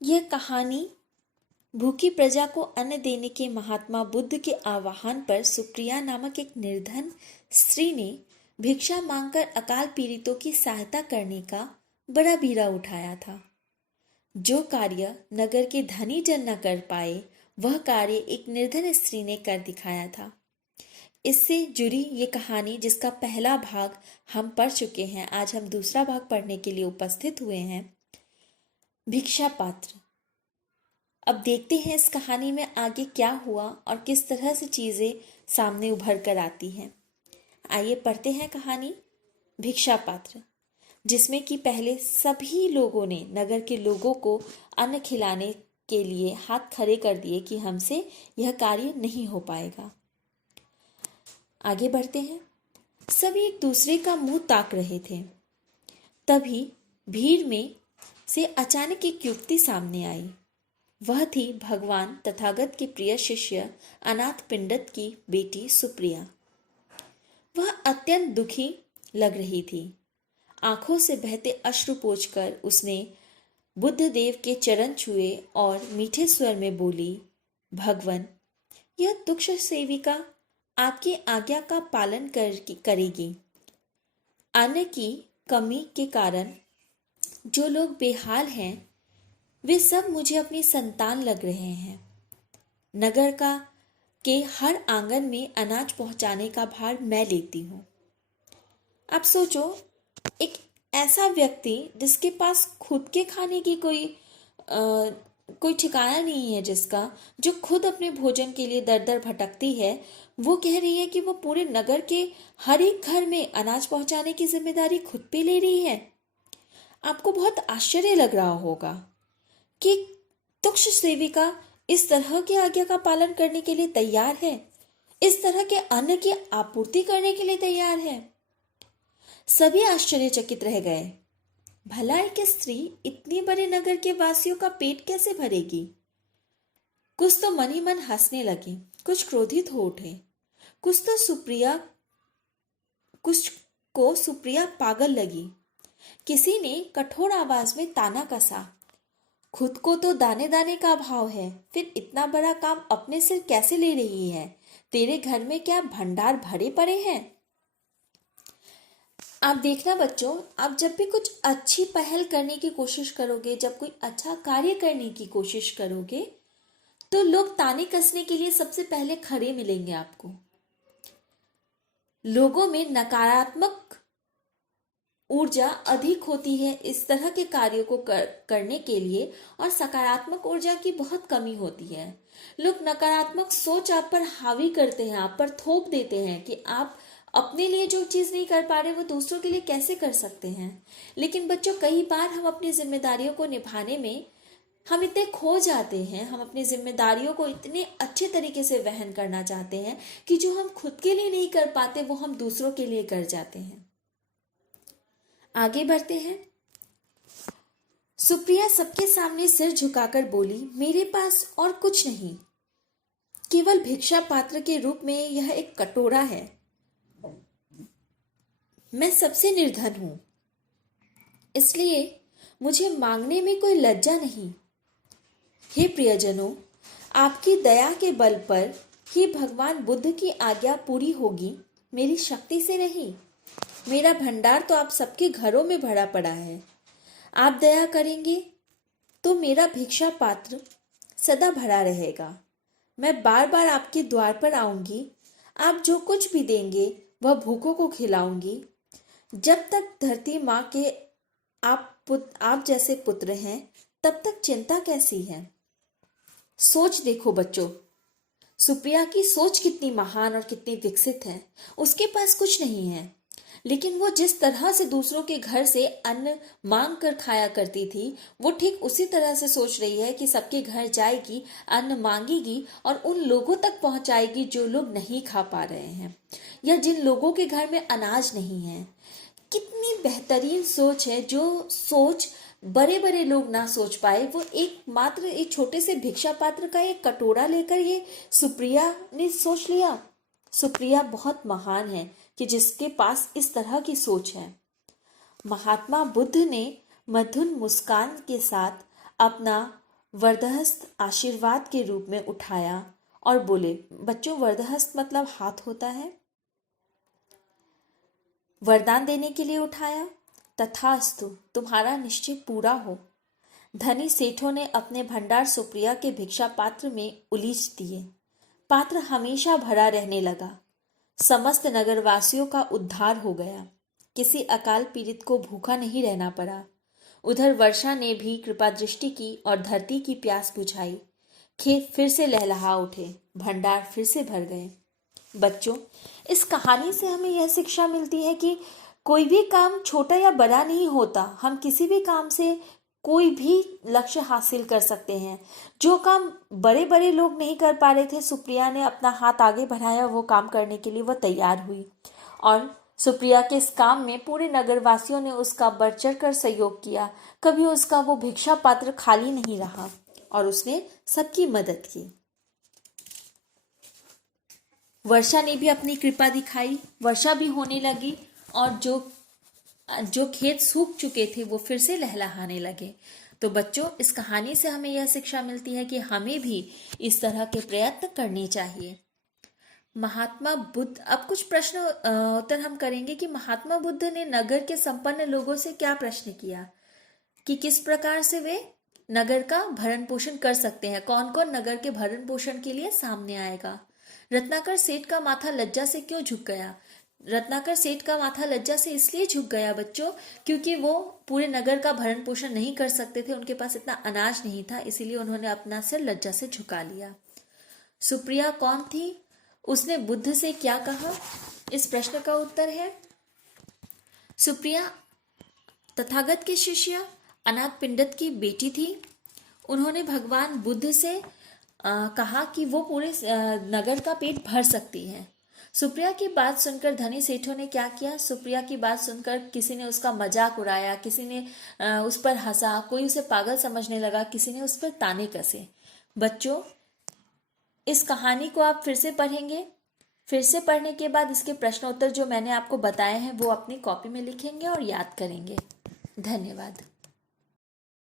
यह कहानी भूखी प्रजा को अन्न देने के महात्मा बुद्ध के आह्वान पर सुप्रिया नामक एक निर्धन स्त्री ने भिक्षा मांगकर अकाल पीड़ितों की सहायता करने का बड़ा बीड़ा उठाया था। जो कार्य नगर के धनी जन न कर पाए, वह कार्य एक निर्धन स्त्री ने कर दिखाया था। इससे जुड़ी ये कहानी, जिसका पहला भाग हम पढ़ चुके हैं, आज हम दूसरा भाग पढ़ने के लिए उपस्थित हुए हैं। भिक्षा पात्र। अब देखते हैं इस कहानी में आगे क्या हुआ और किस तरह से चीजें सामने उभर कर आती हैं। आइए पढ़ते हैं कहानी भिक्षा पात्र, जिसमें कि पहले सभी लोगों ने, नगर के लोगों को अन्न खिलाने के लिए हाथ खड़े कर दिए कि हमसे यह कार्य नहीं हो पाएगा। आगे बढ़ते हैं। सभी एक दूसरे का मुंह ताक रहे थे। तभी भीड़ में से अचानक एक युक्ति सामने आई। वह थी भगवान तथागत के प्रिय शिष्य अनाथ पिंडत की बेटी सुप्रिया। वह अत्यंत दुखी लग रही थी। आंखों से बहते अश्रु पोंछकर उसने बुद्ध देव के चरण छुए और मीठे स्वर में बोली, भगवान, यह तुच्छ सेविका आपकी आज्ञा का पालन करेगी। अन्न की कमी के कारण जो लोग बेहाल हैं, वे सब मुझे अपनी संतान लग रहे हैं। नगर के हर आंगन में अनाज पहुंचाने का भार मैं लेती हूँ। अब सोचो, एक ऐसा व्यक्ति जिसके पास खुद के खाने की कोई ठिकाना नहीं है, जिसका जो खुद अपने भोजन के लिए दर दर भटकती है, वो कह रही है कि वो पूरे नगर के हर एक घर में अनाज पहुंचाने की जिम्मेदारी खुद पे ले रही है। आपको बहुत आश्चर्य लग रहा होगा कि तुच्छ सेविका इस तरह की आज्ञा का पालन करने के लिए तैयार है, इस तरह के अन्न की आपूर्ति करने के लिए तैयार है। सभी आश्चर्यचकित रह गए। भला एक स्त्री इतनी बड़े नगर के वासियों का पेट कैसे भरेगी? कुछ तो मन ही मन हंसने लगे, कुछ क्रोधित हो उठे, कुछ को सुप्रिया पागल लगी। किसी ने कठोर आवाज में ताना कसा, खुद को तो दाने दाने का अभाव है, फिर इतना बड़ा काम अपने सिर कैसे ले रही है? तेरे घर में क्या भंडार भरे पड़े हैं? आप देखना बच्चों, आप जब भी कुछ अच्छी पहल करने की कोशिश करोगे, जब कोई अच्छा कार्य करने की कोशिश करोगे, तो लोग ताने कसने के लिए सबसे पहले खड़े मिलेंगे आपको। लोगों में नकारात्मक ऊर्जा अधिक होती है इस तरह के कार्यों को करने के लिए, और सकारात्मक ऊर्जा की बहुत कमी होती है। लोग नकारात्मक सोच आप पर हावी करते हैं, आप पर थोप देते हैं कि आप अपने लिए जो चीज नहीं कर पा रहे वो दूसरों के लिए कैसे कर सकते हैं। लेकिन बच्चों, कई बार हम अपनी जिम्मेदारियों को निभाने में हम इतने खो जाते हैं, हम अपनी जिम्मेदारियों को इतने अच्छे तरीके से वहन करना चाहते हैं कि जो हम खुद के लिए नहीं कर पाते वो हम दूसरों के लिए कर जाते हैं। आगे बढ़ते हैं। सुप्रिया सबके सामने सिर झुकाकर बोली, मेरे पास और कुछ नहीं, केवल भिक्षा पात्र के रूप में यह एक कटोरा है। मैं सबसे निर्धन हूं, इसलिए मुझे मांगने में कोई लज्जा नहीं। हे प्रियजनों, आपकी दया के बल पर ही भगवान बुद्ध की आज्ञा पूरी होगी, मेरी शक्ति से नहीं। मेरा भंडार तो आप सबके घरों में भरा पड़ा है। आप दया करेंगे तो मेरा भिक्षा पात्र सदा भरा रहेगा। मैं बार बार आपके द्वार पर आऊंगी। आप जो कुछ भी देंगे वह भूखों को खिलाऊंगी। जब तक धरती माँ के आप जैसे पुत्र हैं, तब तक चिंता कैसी है? सोच देखो बच्चों, सुप्रिया की सोच कितनी महान और कितनी विकसित है। उसके पास कुछ नहीं है, लेकिन वो जिस तरह से दूसरों के घर से अन्न मांग कर खाया करती थी, वो ठीक उसी तरह से सोच रही है कि सबके घर जाएगी, अन्न मांगेगी और उन लोगों तक पहुंचाएगी जो लोग नहीं खा पा रहे हैं, या जिन लोगों के घर में अनाज नहीं है। कितनी बेहतरीन सोच है, जो सोच बड़े बड़े लोग ना सोच पाए, वो एक छोटे से भिक्षा पात्र का एक कटोरा लेकर ये सुप्रिया ने सोच लिया। सुप्रिया बहुत महान है कि जिसके पास इस तरह की सोच है। महात्मा बुद्ध ने मधुर मुस्कान के साथ अपना वरदहस्त आशीर्वाद के रूप में उठाया और बोले, बच्चों वरदहस्त मतलब हाथ होता है, वरदान देने के लिए उठाया। तथास्तु, तुम्हारा निश्चय पूरा हो। धनी सेठों ने अपने भंडार सुप्रिया के भिक्षा पात्र में उलीच दिए। पात्र हमेशा भरा रहने लगा। समस्त नगरवासियों का उद्धार हो गया। किसी अकाल पीड़ित को भूखा नहीं रहना पड़ा। उधर वर्षा ने भी कृपा दृष्टि की और धरती की प्यास बुझाई। खेत फिर से लहलहा उठे, भंडार फिर से भर गए। बच्चों, इस कहानी से हमें यह शिक्षा मिलती है कि कोई भी काम छोटा या बड़ा नहीं होता। हम किसी भी काम से कोई भी लक्ष्य हासिल कर सकते हैं। जो काम बड़े बड़े लोग नहीं कर पा रहे थे, सुप्रिया ने अपना हाथ आगे बढ़ाया, वो काम करने के लिए वह तैयार हुई और सुप्रिया के इस काम में पूरे नगरवासियों ने उसका बढ़ चढ़ कर सहयोग किया। कभी उसका वो भिक्षा पात्र खाली नहीं रहा और उसने सबकी मदद की। वर्षा ने भी अपनी कृपा दिखाई, वर्षा भी होने लगी और जो खेत सूख चुके थे वो फिर से लहलहाने लगे। तो बच्चों, इस कहानी से हमें यह शिक्षा मिलती है कि हमें भी इस तरह के प्रयत्न करने चाहिए। महात्मा बुद्ध, अब कुछ प्रश्न उत्तर हम करेंगे कि महात्मा बुद्ध ने नगर के संपन्न लोगों से क्या प्रश्न किया, कि किस प्रकार से वे नगर का भरण पोषण कर सकते हैं, कौन कौन नगर के भरण पोषण के लिए सामने आएगा। रत्नाकर सेठ का माथा लज्जा से क्यों झुक गया? रत्नाकर सेठ का माथा लज्जा से इसलिए झुक गया बच्चों, क्योंकि वो पूरे नगर का भरण पोषण नहीं कर सकते थे, उनके पास इतना अनाज नहीं था, इसीलिए उन्होंने अपना सिर लज्जा से झुका लिया। सुप्रिया कौन थी? उसने बुद्ध से क्या कहा? इस प्रश्न का उत्तर है, सुप्रिया तथागत की शिष्या अनाथ पिंडत की बेटी थी। उन्होंने भगवान बुद्ध से कहा कि वो पूरे नगर का पेट भर सकती है। सुप्रिया की बात सुनकर धनी सेठों ने क्या किया? सुप्रिया की बात सुनकर किसी ने उसका मजाक उड़ाया, किसी ने उस पर हंसा, कोई उसे पागल समझने लगा, किसी ने उस पर ताने कसे। बच्चों, इस कहानी को आप फिर से पढ़ेंगे। फिर से पढ़ने के बाद इसके प्रश्न उत्तर जो मैंने आपको बताए हैं वो अपनी कॉपी में लिखेंगे और याद करेंगे। धन्यवाद।